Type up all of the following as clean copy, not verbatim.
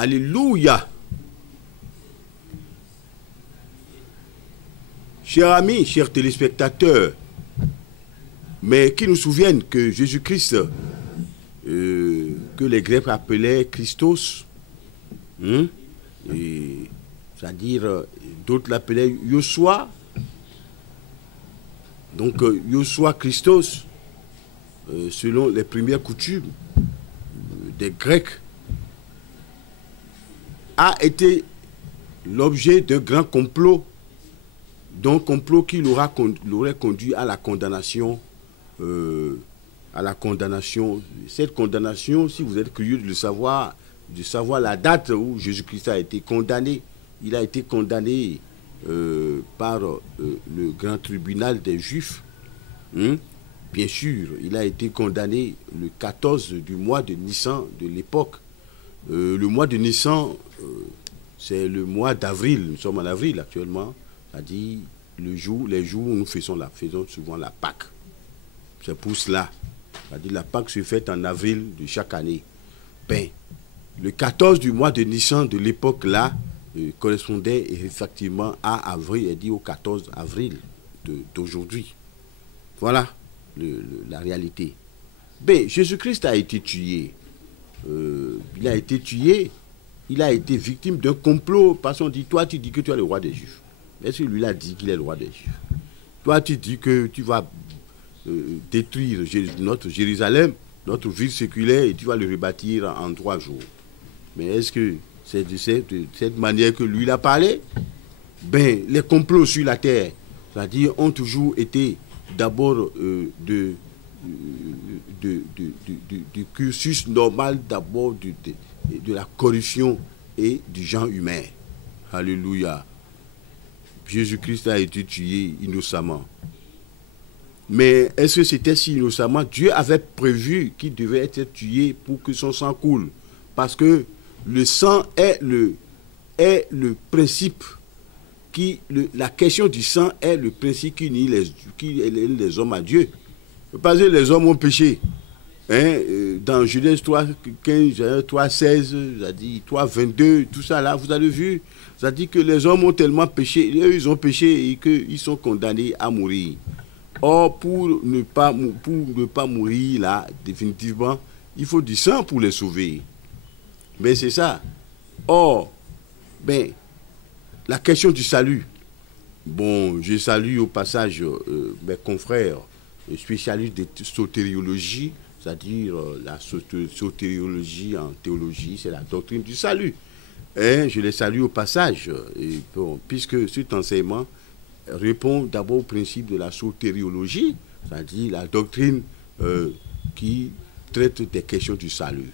Alléluia. Chers amis, chers téléspectateurs, mais qui nous souviennent que Jésus-Christ, que les Grecs appelaient Christos, c'est-à-dire d'autres l'appelaient Yoshua, donc Yoshua Christos, selon les premières coutumes des Grecs, a été l'objet d'un grand complot, d'un complot qui l'aurait conduit à la condamnation. Cette condamnation, si vous êtes curieux de le savoir, de savoir la date où Jésus-Christ a été condamné, il a été condamné par le grand tribunal des Juifs. Bien sûr, il a été condamné le 14 du mois de Nissan de l'époque. Le mois de Nissan, c'est le mois d'avril. Nous sommes en avril actuellement. C'est-à-dire les jours où nous faisons souvent la Pâque. C'est pour cela. C'est-à-dire la Pâque se fait en avril de chaque année. Ben, le 14 du mois de Nissan de l'époque là correspondait effectivement à avril, et dit au 14 avril d'aujourd'hui. Voilà la réalité. Ben, Jésus-Christ a été tué. Il a été tué. Il a été victime d'un complot parce qu'on dit, toi tu dis que tu es le roi des Juifs. Est-ce que lui a dit qu'il est le roi des Juifs? Toi tu dis que tu vas détruire notre Jérusalem, notre ville séculaire, et tu vas le rebâtir en 3 jours. Mais est-ce que c'est de cette manière que lui a parlé? Ben, les complots sur la terre, c'est-à-dire, ont toujours été d'abord du cursus normal, d'abord de la corruption et du genre humain. Alléluia. Jésus-Christ a été tué innocemment. Mais est-ce que c'était si innocemment? Dieu avait prévu qu'il devait être tué pour que son sang coule. Parce que le sang est le principe la question du sang est le principe qui lie les hommes à Dieu. Parce que les hommes ont péché. Dans Genèse 3, 15, 3, 16, 3, 22, tout ça là, vous avez vu, ça dit que les hommes ont tellement péché, eux ils ont péché et qu'ils sont condamnés à mourir. Or, pour ne pas mourir là, définitivement, il faut du sang pour les sauver. Mais c'est ça. Or, ben, la question du salut. Bon, je salue au passage mes confrères spécialistes de sotériologie, c'est-à-dire la sotériologie en théologie, c'est la doctrine du salut. Et je les salue au passage, puisque cet enseignement répond d'abord au principe de la sotériologie, c'est-à-dire la doctrine qui traite des questions du salut.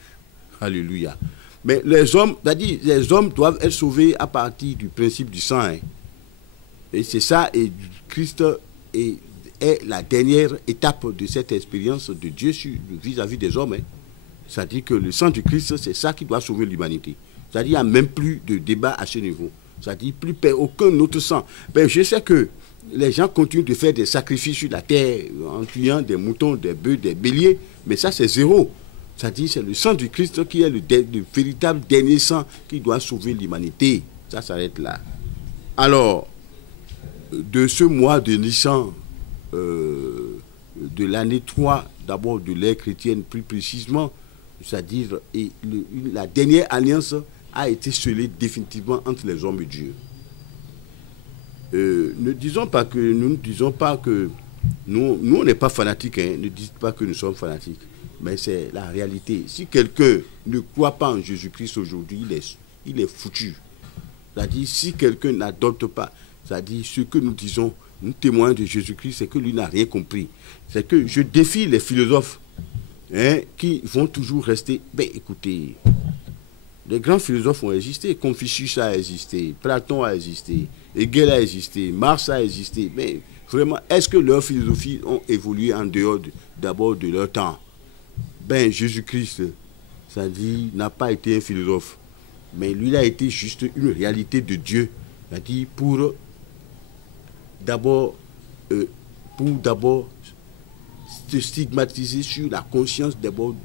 Alléluia. Mais les hommes doivent être sauvés à partir du principe du sang. Et c'est ça, et Christ est la dernière étape de cette expérience de Dieu vis-à-vis des hommes. C'est-à-dire que le sang du Christ, c'est ça qui doit sauver l'humanité. C'est-à-dire qu'il n'y a même plus de débat à ce niveau. C'est-à-dire plus aucun autre sang. Ben, je sais que les gens continuent de faire des sacrifices sur la terre en tuant des moutons, des bœufs, des béliers, mais ça c'est zéro. C'est-à-dire c'est le sang du Christ qui est le véritable dernier sang qui doit sauver l'humanité. Ça s'arrête là. Alors, de ce mois de Nissan, de l'année 3, d'abord de l'ère chrétienne plus précisément, c'est-à-dire la dernière alliance a été scellée définitivement entre les hommes et Dieu. Nous ne disons pas que nous on n'est pas fanatiques, ne dites pas que nous sommes fanatiques, mais c'est la réalité. Si quelqu'un ne croit pas en Jésus-Christ aujourd'hui, il est foutu. C'est-à-dire, si quelqu'un n'adopte pas, c'est-à-dire ce que nous disons, nous témoignons de Jésus-Christ, c'est que lui n'a rien compris. C'est que je défie les philosophes qui vont toujours rester. Ben écoutez, les grands philosophes ont existé. Confucius a existé, Platon a existé, Hegel a existé, Marx a existé. Mais vraiment, est-ce que leurs philosophies ont évolué en dehors d'abord de leur temps? Ben Jésus-Christ, ça dit, n'a pas été un philosophe. Mais lui a été juste une réalité de Dieu. C'est-à-dire pour d'abord se stigmatiser sur la conscience d'abord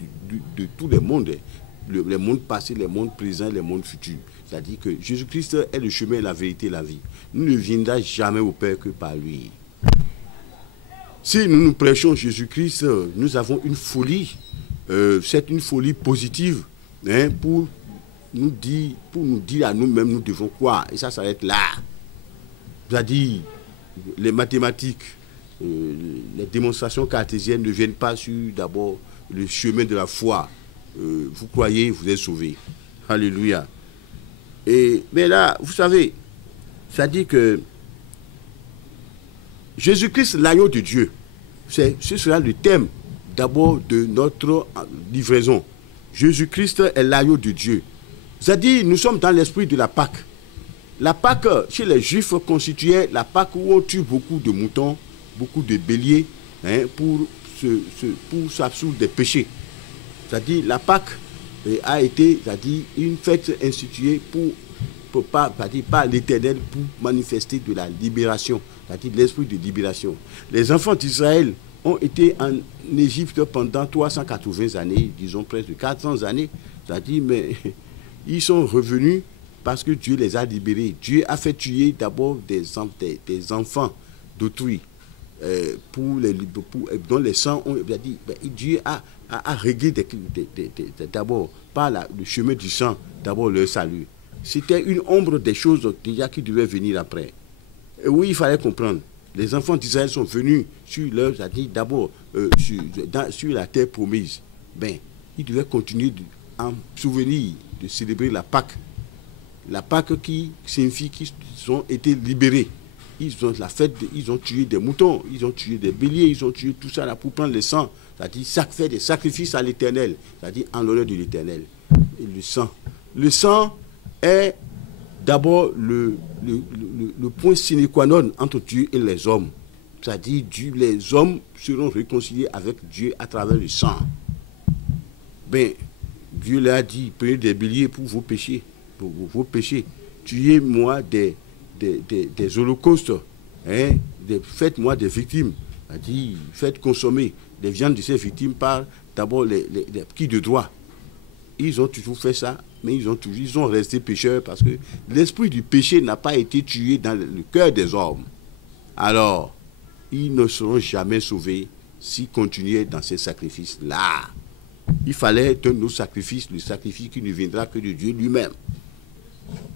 de tout le monde. les mondes passés, les mondes présents, les mondes futurs. C'est-à-dire que Jésus-Christ est le chemin, la vérité, la vie. Nous ne viendrons jamais au Père que par lui. Si nous prêchons Jésus-Christ, nous avons une folie. C'est une folie positive, hein, pour nous dire à nous-mêmes, nous devons croire. Et ça s'arrête là. C'est-à-dire, les mathématiques, les démonstrations cartésiennes ne viennent pas sur d'abord le chemin de la foi. Vous croyez, vous êtes sauvés. Alléluia. Mais là, vous savez, ça dit que Jésus-Christ, l'agneau de Dieu, ce sera le thème d'abord de notre livraison. Jésus-Christ est l'agneau de Dieu. C'est-à-dire, nous sommes dans l'esprit de la Pâque. La Pâque, chez les Juifs, constituait la Pâque où on tue beaucoup de moutons, beaucoup de béliers, hein, pour s'absoudre des péchés. C'est-à-dire, la Pâque a été, c'est-à-dire, une fête instituée par l'Éternel pour manifester de la libération, c'est-à-dire l'esprit de libération. Les enfants d'Israël ont été en Égypte pendant 380 années, disons presque 400 années, c'est-à-dire, mais ils sont revenus parce que Dieu les a libérés. Dieu a fait tuer d'abord des enfants d'autrui, dont les sangs ont dit, Dieu a réglé d'abord par le chemin du sang, d'abord leur salut. C'était une ombre des choses déjà qui devaient venir après. Et oui, il fallait comprendre. Les enfants d'Israël sont venus sur leur, c'est-à-dire d'abord sur la terre promise. Ben, ils devaient continuer en souvenir de célébrer la Pâque. La Pâque qui signifie qu'ils ont été libérés. Ils ont la fête, ils ont tué des moutons, ils ont tué des béliers, ils ont tué tout ça là pour prendre le sang. C'est-à-dire faire des sacrifices à l'Éternel, c'est-à-dire en l'honneur de l'Éternel. Et le sang. Le sang est d'abord le point sine qua non entre Dieu et les hommes. C'est-à-dire les hommes seront réconciliés avec Dieu à travers le sang. Ben, Dieu leur a dit, prenez des béliers pour vos péchés. Pour vos péchés. Tuez-moi des holocaustes. Hein, faites-moi des victimes. C'est-à-dire, faites consommer des viandes de ces victimes par d'abord les qui de droit. Ils ont toujours fait ça, mais ils ont resté pécheurs parce que l'esprit du péché n'a pas été tué dans le cœur des hommes. Alors, ils ne seront jamais sauvés s'ils continuaient dans ces sacrifices-là. Il fallait un autre sacrifice, le sacrifice qui ne viendra que de Dieu lui-même.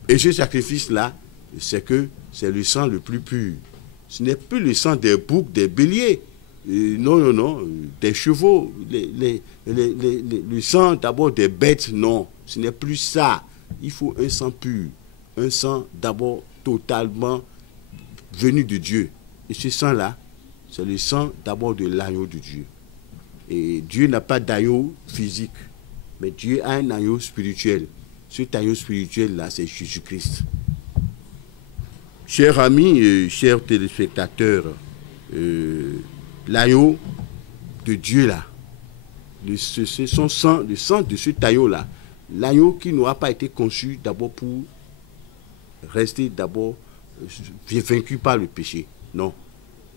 Et ce sacrifice-là, c'est le sang le plus pur. Ce n'est plus le sang des boucs, des béliers. Non, des chevaux, le sang d'abord des bêtes, non, ce n'est plus ça. Il faut un sang pur, un sang d'abord totalement venu de Dieu. Et ce sang-là, c'est le sang d'abord de l'agneau de Dieu. Et Dieu n'a pas d'agneau physique, mais Dieu a un agneau spirituel. Cet agneau spirituel-là, c'est Jésus-Christ. Chers amis, chers téléspectateurs, l'agneau de Dieu là, c'est son sang, le sang de ce agneau là, l'agneau qui n'aura pas été conçu d'abord pour rester d'abord vaincu par le péché. Non.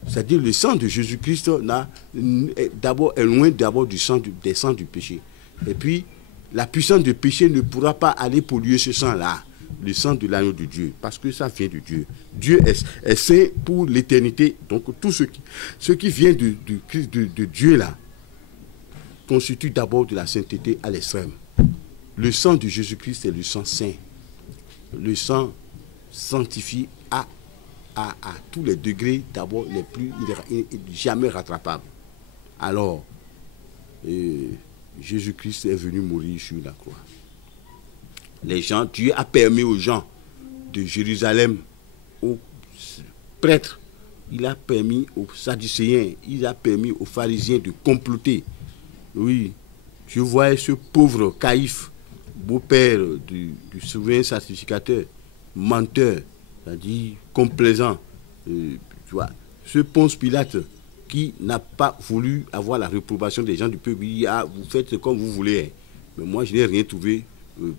C'est-à-dire le sang de Jésus-Christ est loin d'abord des sangs du péché. Et puis, la puissance du péché ne pourra pas aller polluer ce sang-là, le sang de l'agneau de Dieu, parce que ça vient de Dieu. Dieu est saint pour l'éternité. Donc tout ce qui vient de Dieu là constitue d'abord de la sainteté à l'extrême. Le sang de Jésus-Christ est le sang saint. Le sang sanctifié à tous les degrés d'abord les plus jamais rattrapables. Alors, Jésus-Christ est venu mourir sur la croix. Dieu a permis aux gens de Jérusalem, aux prêtres, il a permis aux Sadducéens, il a permis aux pharisiens de comploter. Oui, je voyais ce pauvre Caïphe, beau-père du souverain sacrificateur, menteur, c'est-à-dire complaisant. Tu vois, ce Ponce Pilate qui n'a pas voulu avoir la réprobation des gens du peuple, il dit, vous faites comme vous voulez, hein. Mais moi je n'ai rien trouvé de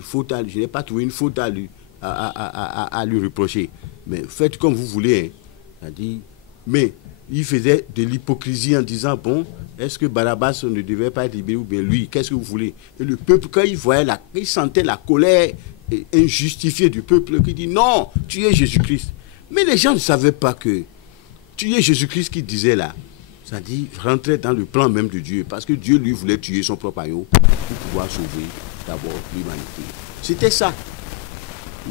faute je n'ai pas trouvé une faute à lui reprocher. Mais faites comme vous voulez, hein. C'est-à-dire, mais il faisait de l'hypocrisie en disant, bon, est-ce que Barabbas ne devait pas être libéré ou bien lui, qu'est-ce que vous voulez? Et le peuple, quand il voyait il sentait la colère injustifiée du peuple, qui dit, non, tu es Jésus-Christ. Mais les gens ne savaient pas que tu es Jésus-Christ qui disait là. Ça dit, rentrer dans le plan même de Dieu, parce que Dieu lui voulait tuer son propre agneau pour pouvoir sauver d'abord l'humanité. C'était ça.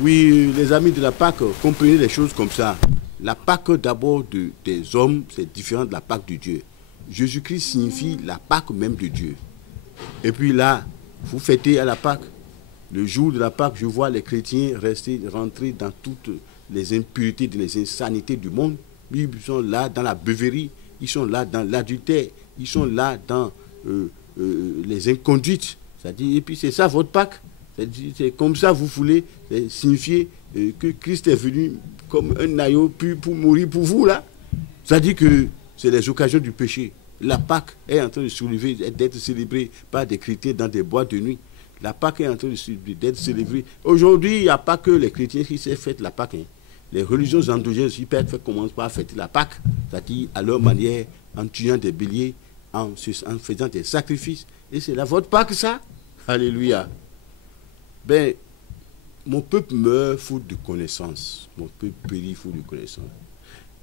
Oui, les amis de la Pâque, comprenez les choses comme ça. La Pâque d'abord des hommes, c'est différent de la Pâque de Dieu. Jésus-Christ signifie la Pâque même de Dieu. Et puis là, vous fêtez à la Pâque. Le jour de la Pâque, je vois les chrétiens rentrer dans toutes les impuretés, les insanités du monde. Ils sont là dans la beuverie, ils sont là dans l'adultère, ils sont là dans les inconduites. Et puis c'est ça votre Pâque. C'est comme ça vous voulez signifier que Christ est venu comme un agneau pour mourir pour vous là. Ça dit que c'est les occasions du péché. La Pâque est en train de soulever, d'être célébrée par des chrétiens dans des boîtes de nuit. La Pâque est en train d'être célébrée. Aujourd'hui, il n'y a pas que les chrétiens qui s'est fait la Pâque. Hein. Les religions endogènes commencent par fêter la Pâque, c'est-à-dire à leur manière, en tuant des béliers, en faisant des sacrifices. Et c'est la votre Pâque, ça. Alléluia. Ben, mon peuple meurt faute de connaissance. Mon peuple périt faute de connaissance.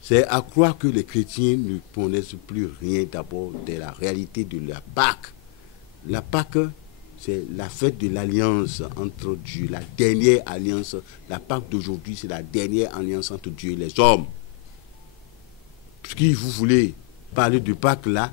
C'est à croire que les chrétiens ne connaissent plus rien d'abord de la réalité de la Pâque. La Pâque, c'est la fête de l'alliance entre Dieu, la dernière alliance. La Pâque d'aujourd'hui, c'est la dernière alliance entre Dieu et les hommes. Si vous voulez parler de Pâque là,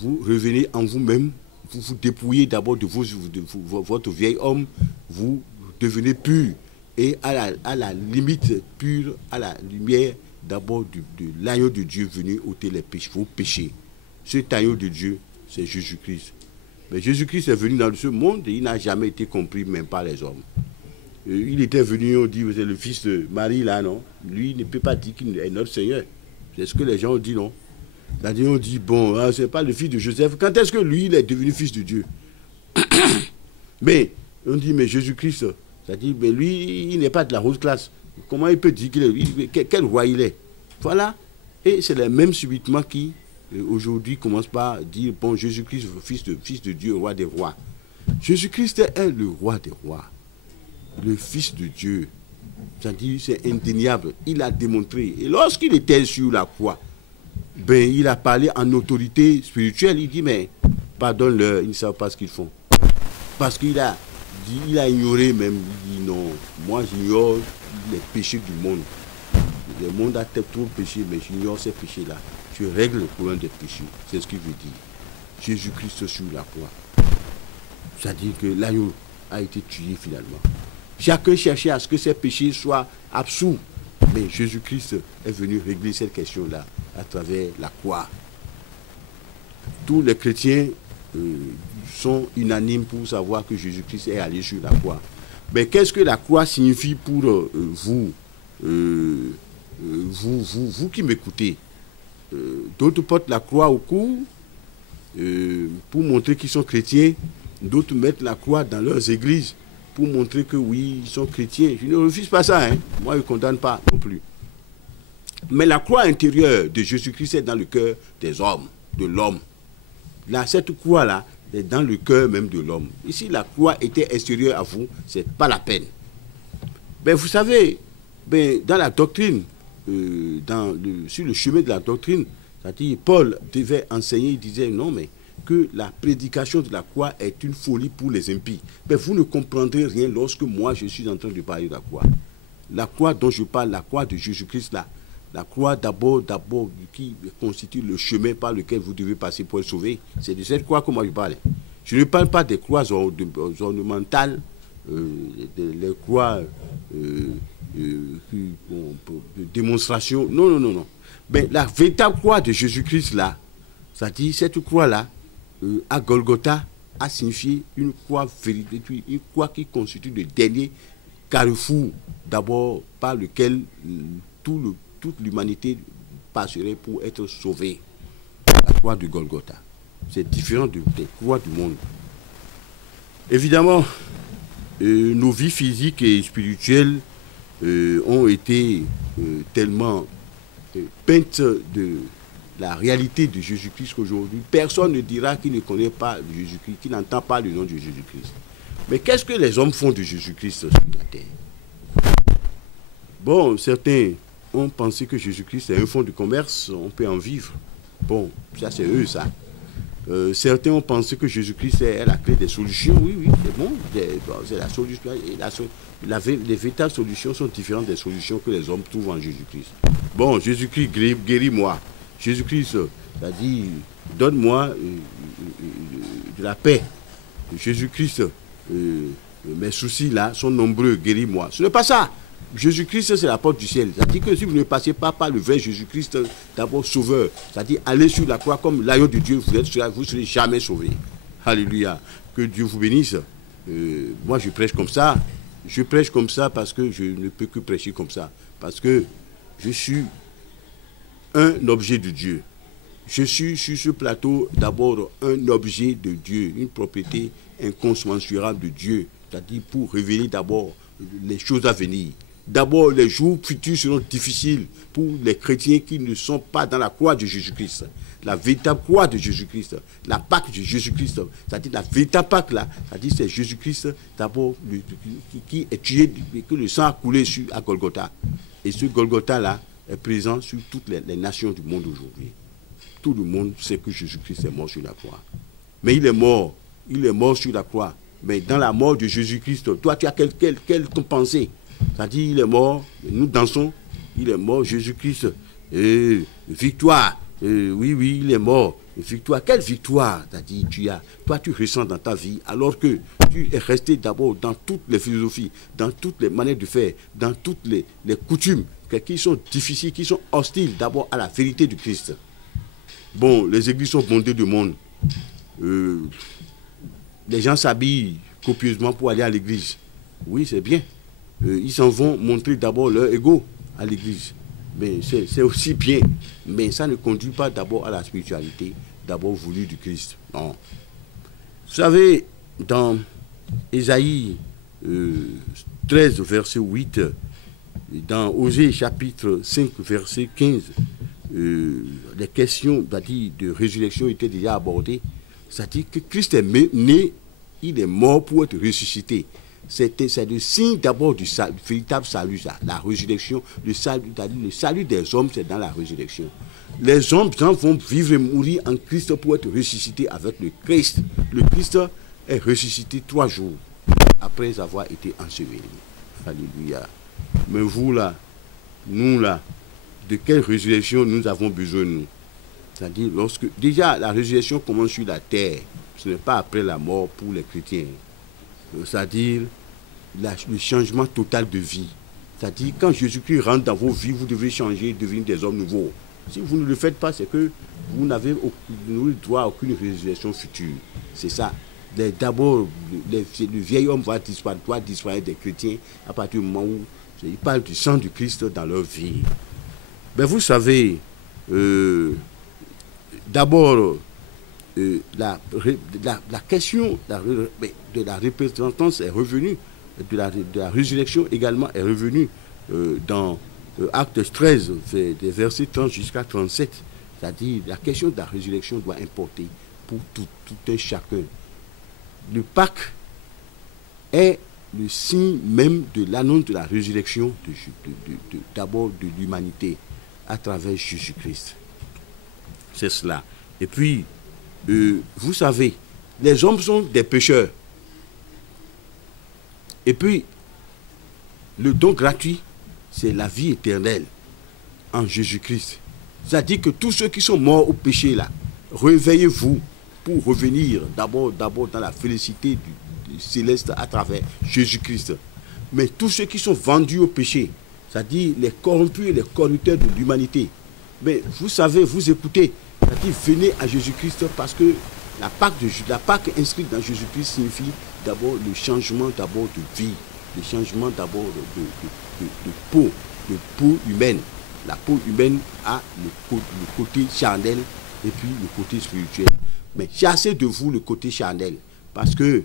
vous revenez en vous-même, vous vous dépouillez d'abord de votre vieil homme, vous devenez pur et à la limite pure, à la lumière d'abord de l'agneau de Dieu venu ôter vos péchés. Cet agneau de Dieu, c'est Jésus-Christ. Mais Jésus-Christ est venu dans ce monde et il n'a jamais été compris même par les hommes. Il était venu, on dit, c'est le fils de Marie là, non? Lui, il ne peut pas dire qu'il est notre Seigneur. C'est ce que les gens ont dit, non? C'est-à-dire, on dit, bon, hein, c'est pas le fils de Joseph. Quand est-ce que lui, il est devenu fils de Dieu? Mais, on dit, mais Jésus-Christ, c'est-à-dire, mais lui, il n'est pas de la haute classe. Comment il peut dire quel roi il est? Voilà. Et c'est les mêmes subitement qui, aujourd'hui, commencent par dire, bon, Jésus-Christ, fils de Dieu, roi des rois. Jésus-Christ est le roi des rois, le fils de Dieu. C'est-à-dire, c'est indéniable. Il a démontré. Et lorsqu'il était sur la croix, ben, il a parlé en autorité spirituelle. Il dit, mais pardonne-leur, ils ne savent pas ce qu'ils font. Parce qu'il a dit, il a ignoré même. Il dit, non, moi j'ignore les péchés du monde. Le monde a trop péché, mais j'ignore ces péchés-là. Je règle le problème des péchés. C'est ce qu'il veut dire. Jésus-Christ sur la croix. C'est-à-dire que l'agneau a été tué finalement. Chacun cherchait à ce que ces péchés soient absous. Mais Jésus-Christ est venu régler cette question-là à travers la croix. Tous les chrétiens sont unanimes pour savoir que Jésus-Christ est allé sur la croix. Mais qu'est-ce que la croix signifie pour vous qui m'écoutez? D'autres portent la croix au cou pour montrer qu'ils sont chrétiens. D'autres mettent la croix dans leurs églises pour montrer que oui, ils sont chrétiens. Je ne refuse pas ça, hein. Moi, je ne condamne pas non plus. Mais la croix intérieure de Jésus-Christ est dans le cœur des hommes, de l'homme. Là, cette croix-là est dans le cœur même de l'homme. Ici, la croix était extérieure à vous, c'est pas la peine. Ben, vous savez, ben, dans la doctrine, sur le chemin de la doctrine, c'est-à-dire Paul devait enseigner, il disait non, mais que la prédication de la croix est une folie pour les impies. Mais vous ne comprendrez rien lorsque moi je suis en train de parler de la croix. La croix dont je parle, la croix de Jésus-Christ là, la croix d'abord qui constitue le chemin par lequel vous devez passer pour être sauvé. C'est de cette croix que moi je parle. Je ne parle pas des croix ornementales, les croix de démonstration. Non, non, non, non. Mais la véritable croix de Jésus-Christ là, c'est-à-dire cette croix là, à Golgotha, a signifié une croix véritable, une croix qui constitue le dernier carrefour d'abord par lequel toute l'humanité passerait pour être sauvée. La croix de Golgotha. C'est différent des croix du monde. Évidemment, nos vies physiques et spirituelles ont été tellement peintes la réalité de Jésus-Christ aujourd'hui, personne ne dira qu'il ne connaît pas Jésus-Christ, qu'il n'entend pas le nom de Jésus-Christ. Mais qu'est-ce que les hommes font de Jésus-Christ sur la terre? Bon, certains ont pensé que Jésus-Christ est un fonds de commerce, on peut en vivre. Bon, ça c'est eux, ça. Certains ont pensé que Jésus-Christ est la clé des solutions. Oui, oui, c'est bon, c'est la solution. Les véritables solutions sont différentes des solutions que les hommes trouvent en Jésus-Christ. Bon, Jésus-Christ, guéris-moi. Jésus-Christ, c'est-à-dire, donne-moi de la paix. Jésus-Christ, mes soucis là sont nombreux, guéris-moi. Ce n'est pas ça. Jésus-Christ, c'est la porte du ciel. C'est-à-dire que si vous ne passez pas par le vrai Jésus-Christ, d'abord sauveur, c'est-à-dire allez sur la croix comme l'agneau de Dieu, vous ne serez jamais sauvé. Alléluia. Que Dieu vous bénisse. Moi, je prêche comme ça. Je prêche comme ça parce que je ne peux que prêcher comme ça. Parce que je suis un objet de Dieu. Je suis sur ce plateau d'abord un objet de Dieu, une propriété incommensurable de Dieu. C'est-à-dire pour révéler d'abord les choses à venir. D'abord, les jours futurs seront difficiles pour les chrétiens qui ne sont pas dans la croix de Jésus-Christ. La véritable croix de Jésus-Christ, la Pâque de Jésus-Christ, c'est-à-dire la véritable Pâque là, c'est-à-dire c'est Jésus-Christ d'abord qui est tué, que le sang a coulé à Golgotha. Et ce Golgotha là est présent sur toutes les nations du monde aujourd'hui. Tout le monde sait que Jésus-Christ est mort sur la croix. Mais il est mort sur la croix. Mais dans la mort de Jésus-Christ, toi tu as quelle pensée? C'est-à-dire, il est mort, nous dansons, il est mort, Jésus-Christ, victoire, oui, il est mort, victoire, quelle victoire, c'est-à-dire, toi tu ressens dans ta vie, alors que tu es resté d'abord dans toutes les philosophies, dans toutes les manières de faire, dans toutes les coutumes qui sont difficiles, qui sont hostiles d'abord à la vérité du Christ. Bon, les églises sont bondées de monde, les gens s'habillent copieusement pour aller à l'église, oui, c'est bien. Ils s'en vont montrer d'abord leur ego à l'église. Mais c'est aussi bien. Mais ça ne conduit pas d'abord à la spiritualité, d'abord voulue du Christ. Non. Vous savez, dans Ésaïe 13, verset 8, dans Osée chapitre 5, verset 15, les questions de résurrection étaient déjà abordées. C'est-à-dire que Christ est né, il est mort pour être ressuscité. C'est le signe d'abord du véritable salut, ça, la résurrection, le salut des hommes, c'est dans la résurrection. Les hommes vont vivre et mourir en Christ pour être ressuscités avec le Christ. Le Christ est ressuscité 3 jours après avoir été enseveli. Alléluia. Mais vous là, nous là, de quelle résurrection nous avons besoin, nous? C'est-à-dire, lorsque déjà la résurrection commence sur la terre, ce n'est pas après la mort pour les chrétiens. C'est-à-dire le changement total de vie. C'est-à-dire quand Jésus-Christ rentre dans vos vies, vous devez changer, devenir des hommes nouveaux. Si vous ne le faites pas, c'est que vous n'avez droit à aucune résurrection future. C'est ça. D'abord, le vieil homme doit disparaître des chrétiens à partir du moment où il parle du sang du Christ dans leur vie. Ben vous savez, d'abord, la question de la repentance est revenue, de la résurrection également est revenue dans Actes 13, des versets 30 jusqu'à 37. C'est-à-dire la question de la résurrection doit importer pour tout un chacun. Le Pâques est le signe même de l'annonce de la résurrection d'abord de l'humanité à travers Jésus-Christ. C'est cela. Et puis, vous savez, les hommes sont des pécheurs. Et puis, le don gratuit, c'est la vie éternelle en Jésus-Christ. C'est-à-dire que tous ceux qui sont morts au péché, là, réveillez-vous pour revenir d'abord dans la félicité du céleste à travers Jésus-Christ. Mais tous ceux qui sont vendus au péché, c'est-à-dire les corrompus et les corrupteurs de l'humanité, mais vous savez, vous écoutez, c'est-à-dire venez à Jésus-Christ parce que la Pâque inscrite dans Jésus-Christ signifie d'abord le changement d'abord de vie, le changement d'abord de peau humaine. La peau humaine a le côté charnel et puis le côté spirituel. Mais chassez de vous le côté charnel parce que,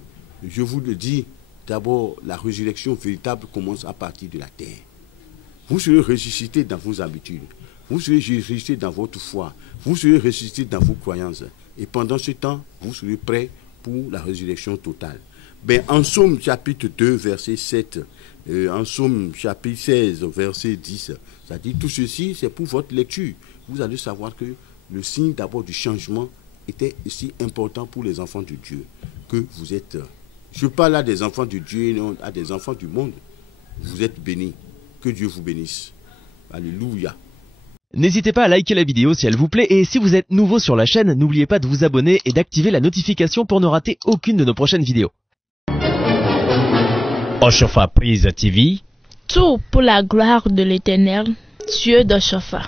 je vous le dis, d'abord la résurrection véritable commence à partir de la terre. Vous serez ressuscité dans vos habitudes. vous serez ressuscité dans votre foi, vous serez ressuscité dans vos croyances. Et pendant ce temps, vous serez prêts pour la résurrection totale. Ben, en Psaume chapitre 2, verset 7, en Psaume chapitre 16, verset 10, ça dit tout ceci, c'est pour votre lecture. Vous allez savoir que le signe d'abord du changement était aussi important pour les enfants de Dieu, que vous êtes, je parle là des enfants de Dieu, non à des enfants du monde, vous êtes bénis, que Dieu vous bénisse. Alléluia. N'hésitez pas à liker la vidéo si elle vous plaît et si vous êtes nouveau sur la chaîne, n'oubliez pas de vous abonner et d'activer la notification pour ne rater aucune de nos prochaines vidéos. Oshofa Prise TV. Tout pour la gloire de l'Éternel, Dieu d'Oshofa.